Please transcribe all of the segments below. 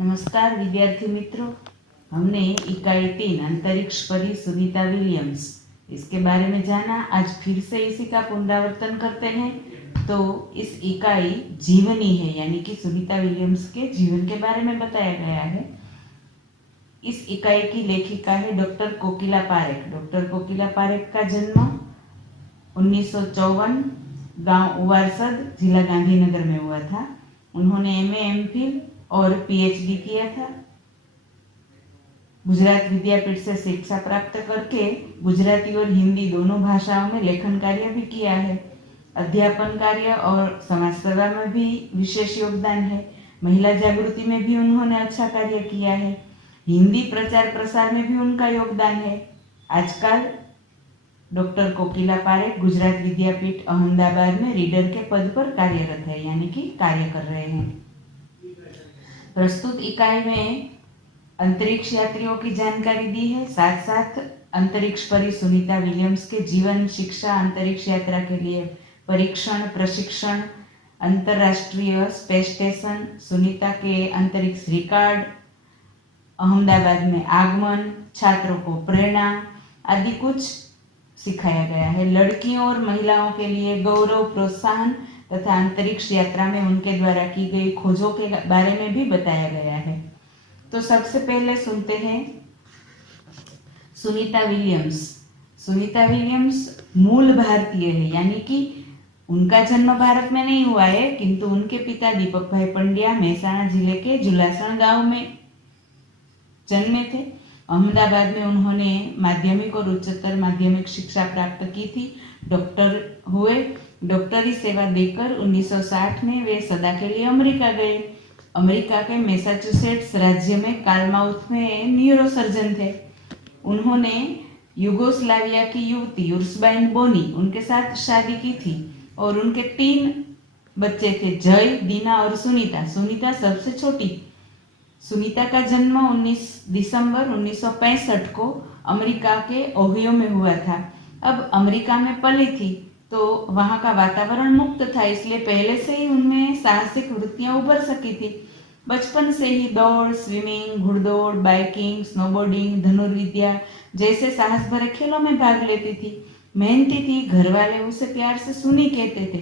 नमस्कार विद्यार्थी मित्रों, हमने इकाई 3 अंतरिक्ष परी सुनीता विलियम्स इसके बारे में जाना। आज फिर से इसी का पुनरावर्तन करते हैं। तो इस इकाई जीवनी है, यानी कि सुनीता विलियम्स के जीवन के बारे में बताया गया है। इस इकाई की लेखिका है डॉक्टर कोकिला पारेख। डॉक्टर कोकिला पारेख का जन्म 1954 गांव उवारसद, जिला गांधीनगर में हुआ था। उन्होंने एमए, एमफिल और पीएचडी किया था। गुजरात विद्यापीठ से शिक्षा प्राप्त करके गुजराती और हिंदी दोनों भाषाओं में लेखन कार्य भी किया है। अध्यापन कार्य और समाज सेवा में भी विशेष योगदान है। महिला जागृति में भी उन्होंने अच्छा कार्य किया है। हिंदी प्रचार प्रसार में भी उनका योगदान है। आजकल डॉक्टर कोकिला पारेख गुजरात विद्यापीठ अहमदाबाद में रीडर के पद पर कार्यरत है, यानी कि कार्य कर रहे हैं। प्रस्तुत इकाई में अंतरिक्ष यात्रियों की जानकारी दी है, साथ साथ अंतरिक्ष परी सुनीता विलियम्स के जीवन, शिक्षा, अंतरिक्ष यात्रा के लिए परीक्षण, प्रशिक्षण, अंतरराष्ट्रीय स्पेस स्टेशन, सुनीता के अंतरिक्ष रिकॉर्ड, अहमदाबाद में आगमन, छात्रों को प्रेरणा आदि कुछ सिखाया गया है। लड़कियों और महिलाओं के लिए गौरव, प्रोत्साहन तथा अंतरिक्ष यात्रा में उनके द्वारा की गई खोजों के बारे में भी बताया गया है। तो सबसे पहले सुनते हैं सुनीता विलियम्स। सुनीता विलियम्स मूल भारतीय है, यानी कि उनका जन्म भारत में नहीं हुआ है, किंतु उनके पिता दीपक भाई पंड्या मेहसाणा जिले के जुलासण गांव में जन्मे थे। अहमदाबाद में उन्होंने माध्यमिक और उच्चतर माध्यमिक शिक्षा प्राप्त की थी। डॉक्टर हुए। डॉक्टरी सेवा देकर 1960 में वे सदा के लिए अमेरिका गए। अमेरिका के मैसाचुसेट्स राज्य में कार्लमाउथ में न्यूरोसर्जन थे। उन्होंने युगोस्लाविया की युवती युर्सबाइन बोनी उनके साथ शादी की थी और उनके 3 बच्चे थे, जय, दीना और सुनीता। सुनीता सबसे छोटी। सुनीता का जन्म 19 दिसंबर 1965 को अमेरिका के ओहियो में हुआ था। अब अमेरिका में पली थी तो वहाँ का वातावरण मुक्त था, इसलिए पहले से ही उनमें साहसिक वृत्तियां उभर सकी थी। बचपन से ही दौड़, स्विमिंग, घुड़दौड़, बाइकिंग, स्नोबोर्डिंग, धनुर्विद्या जैसे साहस भरे खेलों में भाग लेती थी। मेहनती थी। घर वाले उसे प्यार से सुनी कहते थे।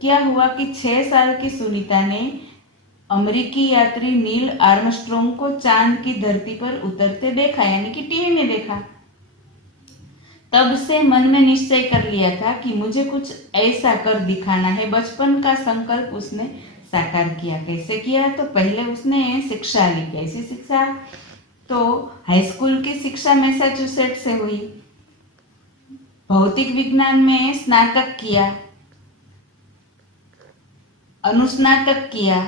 क्या हुआ कि 6 साल की सुनीता ने अमेरिकी यात्री नील आर्मस्ट्रॉन्ग को चांद की धरती पर उतरते देखा, यानी कि टीवी में देखा। तब से मन में निश्चय कर लिया था कि मुझे कुछ ऐसा कर दिखाना है। बचपन का संकल्प उसने साकार किया। कैसे किया? तो पहले उसने शिक्षा ली। कैसी शिक्षा? तो हाई स्कूल की शिक्षा मैसाचुसेट्स से हुई। भौतिक विज्ञान में स्नातक किया, अनुस्नातक किया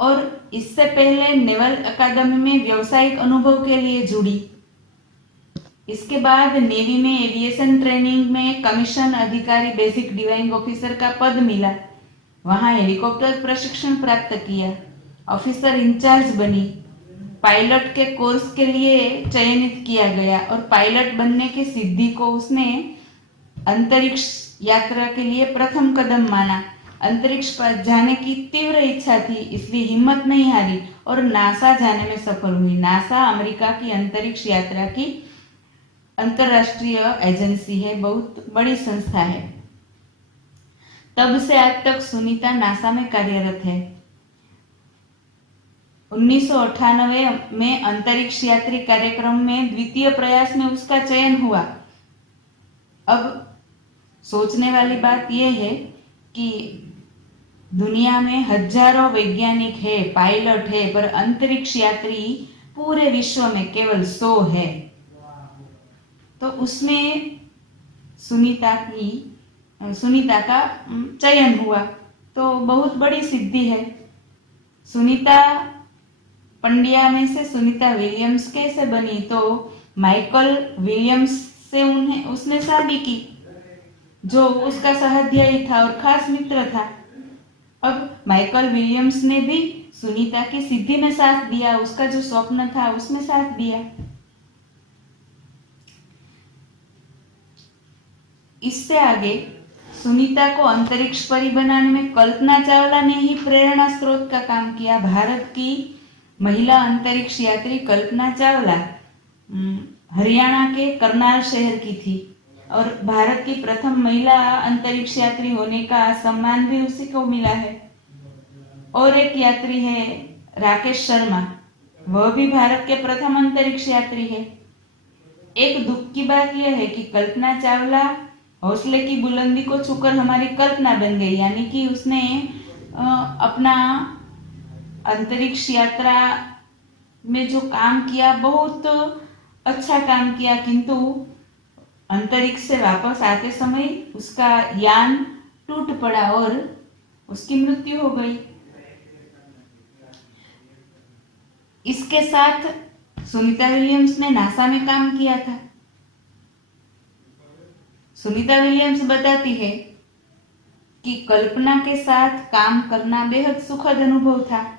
और इससे पहले नेवल अकादमी में व्यावसायिक अनुभव के लिए जुड़ी। इसके बाद नेवी में एविएशन ट्रेनिंग में कमीशन अधिकारी, बेसिक डिवाइंग ऑफिसर का पद मिला। वहां हेलीकॉप्टर प्रशिक्षण प्राप्त किया, ऑफिसर इंचार्ज बनी। पायलट के कोर्स के लिए चयनित किया गया और पायलट बनने की सिद्धि को उसने अंतरिक्ष यात्रा के लिए प्रथम कदम माना। अंतरिक्ष पर जाने की तीव्र इच्छा थी, इसलिए हिम्मत नहीं हारी और नासा जाने में सफल हुई। नासा अमेरिका की अंतरिक्ष यात्रा की अंतरराष्ट्रीय एजेंसी है, बहुत बड़ी संस्था है। तब से आज तक सुनीता नासा में कार्यरत है। 1998 में अंतरिक्ष यात्री कार्यक्रम में द्वितीय प्रयास में उसका चयन हुआ। अब सोचने वाली बात यह है कि दुनिया में हजारों वैज्ञानिक है, पायलट है, पर अंतरिक्ष यात्री पूरे विश्व में केवल 100 है। तो उसमें सुनीता का चयन हुआ, तो बहुत बड़ी सिद्धि है। सुनीता पंड्या में से सुनीता विलियम्स कैसे बनी? तो माइकल विलियम्स से उसने शादी की, जो उसका सहाध्यायी था और खास मित्र था। अब माइकल विलियम्स ने भी सुनीता की सिद्धि में साथ दिया, उसका जो स्वप्न था उसमें साथ दिया। इससे आगे सुनीता को अंतरिक्ष परी बनाने में कल्पना चावला ने ही प्रेरणा स्रोत का काम किया। भारत की महिला अंतरिक्ष यात्री कल्पना चावला हरियाणा के करनाल शहर की थी और भारत की प्रथम महिला अंतरिक्ष यात्री होने का सम्मान भी उसी को मिला है। और एक यात्री है राकेश शर्मा, वह भी भारत के प्रथम अंतरिक्ष यात्री है। एक दुख की बात यह है कि कल्पना चावला हौसले की बुलंदी को छूकर हमारी कल्पना बन गई, यानी कि उसने अपना अंतरिक्ष यात्रा में जो काम किया बहुत अच्छा काम किया, किंतु अंतरिक्ष से वापस आते समय उसका यान टूट पड़ा और उसकी मृत्यु हो गई। इसके साथ सुनीता विलियम्स ने नासा में काम किया था। सुनीता विलियम्स बताती है कि कल्पना के साथ काम करना बेहद सुखद अनुभव था।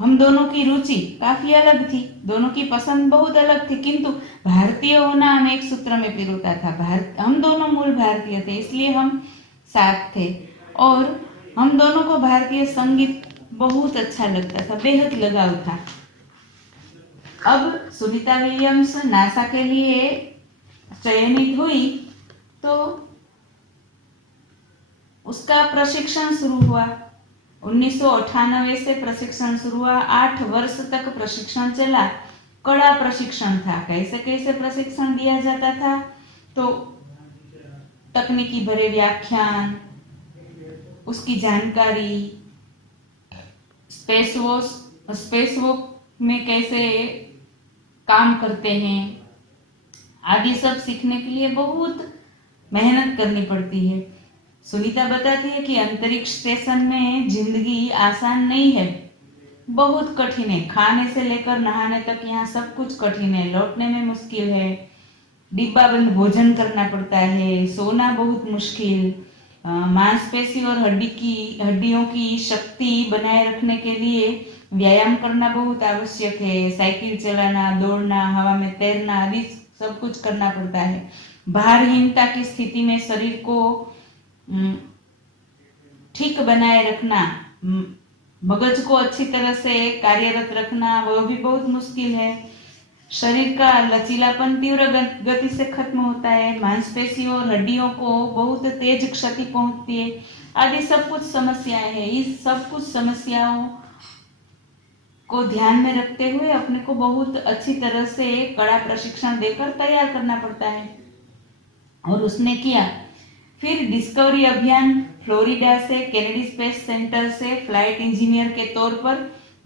हम दोनों की रुचि काफी अलग थी, दोनों की पसंद बहुत अलग थी, किंतु भारतीय होना हमें एक सूत्र में पिरोता था। हम दोनों मूल भारतीय थे, इसलिए हम साथ थे और हम दोनों को भारतीय संगीत बहुत अच्छा लगता था, बेहद लगाव था। अब सुनीता विलियम्स नासा के लिए चयनित हुई तो उसका प्रशिक्षण शुरू हुआ। 1998 से प्रशिक्षण शुरू हुआ। 8 वर्ष तक प्रशिक्षण चला। कड़ा प्रशिक्षण था। कैसे कैसे प्रशिक्षण दिया जाता था, तो तकनीकी भरे व्याख्यान, उसकी जानकारी, स्पेसवॉक में कैसे काम करते हैं आदि सब सीखने के लिए बहुत मेहनत करनी पड़ती है। सुनीता बताती है कि अंतरिक्ष स्टेशन में जिंदगी आसान नहीं है, बहुत कठिन है। खाने से लेकर नहाने तक यहाँ सब कुछ कठिन है, लौटने में मुश्किल है, डिब्बाबंद भोजन करना पड़ता है, सोना बहुत मुश्किल, मांसपेशी और हड्डियों की शक्ति बनाए रखने के लिए व्यायाम करना बहुत आवश्यक है। साइकिल चलाना, दौड़ना, हवा में तैरना आदि सब कुछ करना पड़ता है। भारहीनता की स्थिति में शरीर को ठीक बनाए रखना, मगज को अच्छी तरह से कार्यरत रखना, वह भी बहुत मुश्किल है। शरीर का लचीलापन तीव्र गति से खत्म होता है, मांसपेशियों और हड्डियों को बहुत तेज क्षति पहुंचती है आदि सब कुछ समस्याएं हैं। इस सब कुछ समस्याओं को ध्यान में रखते हुए अपने को बहुत अच्छी तरह से कड़ा प्रशिक्षण देकर तैयार करना पड़ता है और उसने किया। फिर डिस्कवरी अभियान फ्लोरिडा से केनेडी स्पेस सेंटर से फ्लाइट इंजीनियर के तौर पर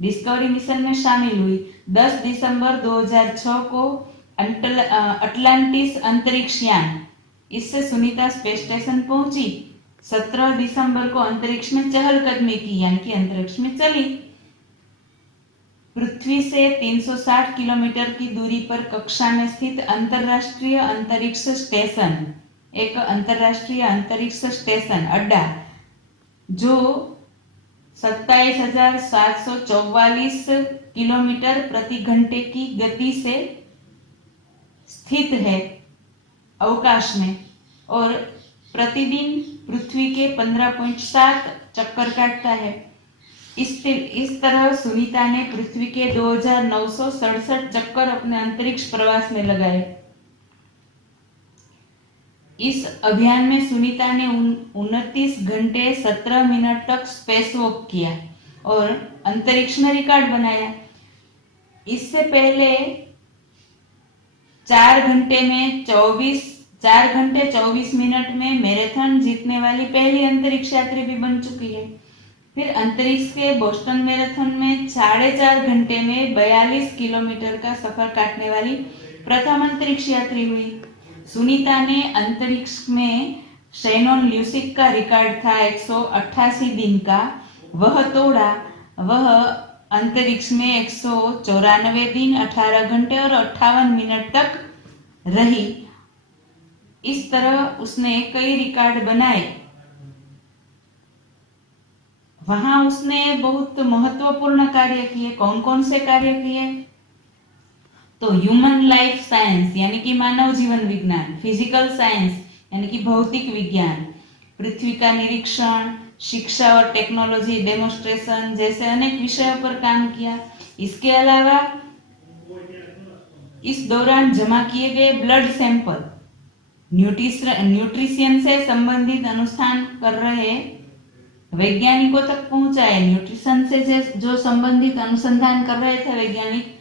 डिस्कवरी मिशन में शामिल हुई। 10 दिसंबर 2006 को अटलांटिस अंतरिक्ष यान, इससे सुनीता स्पेस स्टेशन पहुंची। 17 दिसंबर को अंतरिक्ष में चहलकदमी की, यानी कि अंतरिक्ष में चली। पृथ्वी से 360 किलोमीटर की दूरी पर कक्षा में स्थित अंतरराष्ट्रीय अंतरिक्ष स्टेशन, एक अंतरराष्ट्रीय अंतरिक्ष स्टेशन अड्डा जो 27,744 किलोमीटर प्रति घंटे की गति से स्थित है अवकाश में और प्रतिदिन पृथ्वी के 15.7 चक्कर काटता है। इस तरह सुनीता ने पृथ्वी के 2,967 चक्कर अपने अंतरिक्ष प्रवास में लगाए। इस अभियान में सुनीता ने 29 घंटे 17 मिनट तक स्पेस वॉक किया और अंतरिक्ष में रिकॉर्ड बनाया। इससे पहले 4 घंटे 24 मिनट में मैराथन जीतने वाली पहली अंतरिक्ष यात्री भी बन चुकी है। फिर अंतरिक्ष के बोस्टन मैराथन में 4.5 घंटे में 42 किलोमीटर का सफर काटने वाली प्रथम अंतरिक्ष यात्री हुई। सुनीता ने अंतरिक्ष में शैनॉन ल्यूसिक का रिकॉर्ड था 188 दिन का, वह तोड़ा। वह अंतरिक्ष में 194 दिन 18 घंटे और 58 मिनट तक रही। इस तरह उसने कई रिकॉर्ड बनाए। वहां उसने बहुत महत्वपूर्ण कार्य किए। कौन कौन से कार्य किए? तो ह्यूमन लाइफ साइंस यानी कि मानव जीवन विज्ञान, फिजिकल साइंस यानी कि भौतिक विज्ञान, पृथ्वी का निरीक्षण, शिक्षा और टेक्नोलॉजी डेमोन्स्ट्रेशन जैसे अनेक विषयों पर काम किया। इसके अलावा इस दौरान जमा किए गए ब्लड सैंपल न्यूट्रिशन से संबंधित अनुसंधान कर रहे वैज्ञानिकों तक पहुंचाए। न्यूट्रिशन से जो संबंधित अनुसंधान कर रहे थे वैज्ञानिक,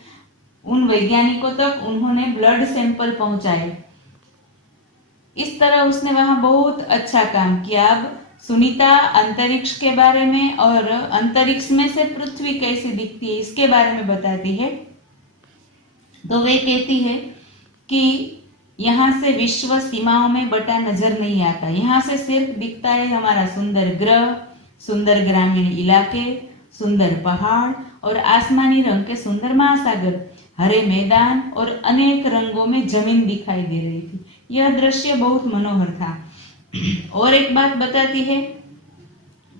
उन वैज्ञानिकों तक उन्होंने ब्लड सैंपल पहुंचाए। इस तरह उसने वहां बहुत अच्छा काम किया। अब सुनीता अंतरिक्ष के बारे में और अंतरिक्ष में से पृथ्वी कैसे दिखती है इसके बारे में बताती है। तो वे कहती है कि यहाँ से विश्व सीमाओं में बटा नजर नहीं आता। यहाँ से सिर्फ दिखता है हमारा सुंदर ग्रह, सुंदर ग्रामीण इलाके, सुंदर पहाड़ और आसमानी रंग के सुंदर महासागर, हरे मैदान और अनेक रंगों में जमीन दिखाई दे रही थी। यह दृश्य बहुत मनोहर था। और एक बात बताती है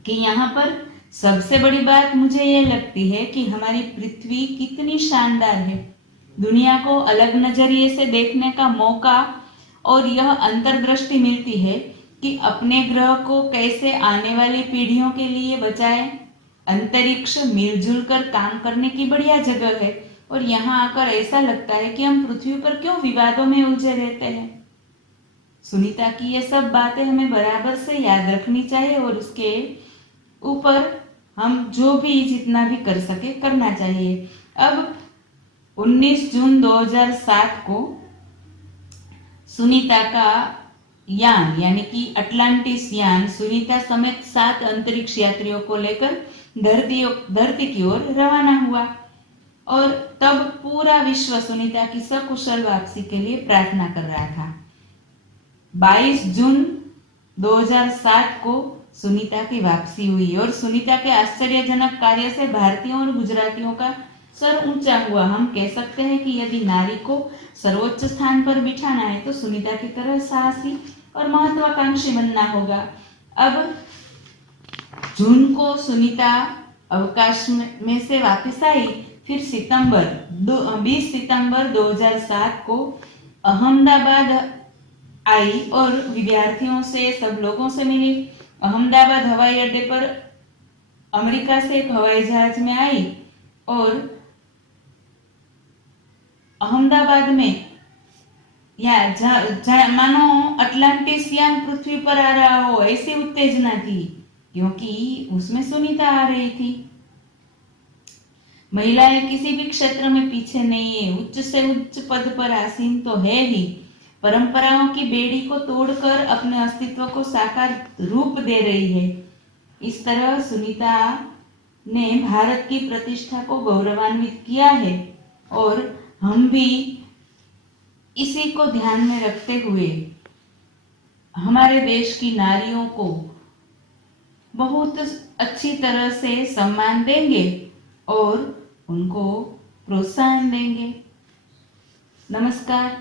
कि यहाँ पर सबसे बड़ी बात मुझे ये लगती है कि हमारी पृथ्वी कितनी शानदार है। दुनिया को अलग नजरिए से देखने का मौका और यह अंतर्दृष्टि मिलती है कि अपने ग्रह को कैसे आने वाली पीढ़ियों के लिए बचाएं। अंतरिक्ष मिलजुल कर काम करने की बढ़िया जगह है और यहाँ आकर ऐसा लगता है कि हम पृथ्वी पर क्यों विवादों में उलझे रहते हैं। सुनीता की ये सब बातें हमें बराबर से याद रखनी चाहिए और उसके ऊपर हम जो भी जितना भी कर सके करना चाहिए। अब 19 जून 2007 को सुनीता का यान यानी कि अटलांटिस यान सुनीता समेत 7 अंतरिक्ष यात्रियों को लेकर धरती की ओर रवाना हुआ और तब पूरा विश्व सुनीता की सकुशल वापसी के लिए प्रार्थना कर रहा था। 22 जून 2007 को सुनीता की वापसी हुई और सुनीता के आश्चर्यजनक कार्य से भारतीयों और गुजरातियों का सर ऊंचा हुआ। हम कह सकते हैं कि यदि नारी को सर्वोच्च स्थान पर बिठाना है तो सुनीता की तरह साहसी और महत्वाकांक्षी बनना होगा। अब जून को सुनीता अवकाश में से वापस आई। फिर 20 सितंबर 2007 को अहमदाबाद आई और विद्यार्थियों से सब लोगों से मिली। अहमदाबाद हवाई अड्डे पर अमेरिका से एक हवाई जहाज में आई और अहमदाबाद में या मानो अटलांटिस यान पृथ्वी पर आ रहा हो ऐसी उत्तेजना थी, क्योंकि उसमें सुनीता आ रही थी। महिलाएं किसी भी क्षेत्र में पीछे नहीं है, उच्च से उच्च पद पर आसीन तो है ही, परंपराओं की बेड़ी को तोड़कर अपने अस्तित्व को साकार रूप दे रही है। इस तरह सुनीता ने भारत की प्रतिष्ठा को गौरवान्वित किया है और हम भी इसी को ध्यान में रखते हुए हमारे देश की नारियों को बहुत अच्छी तरह से सम्मान देंगे और उनको प्रोत्साहन देंगे। नमस्कार।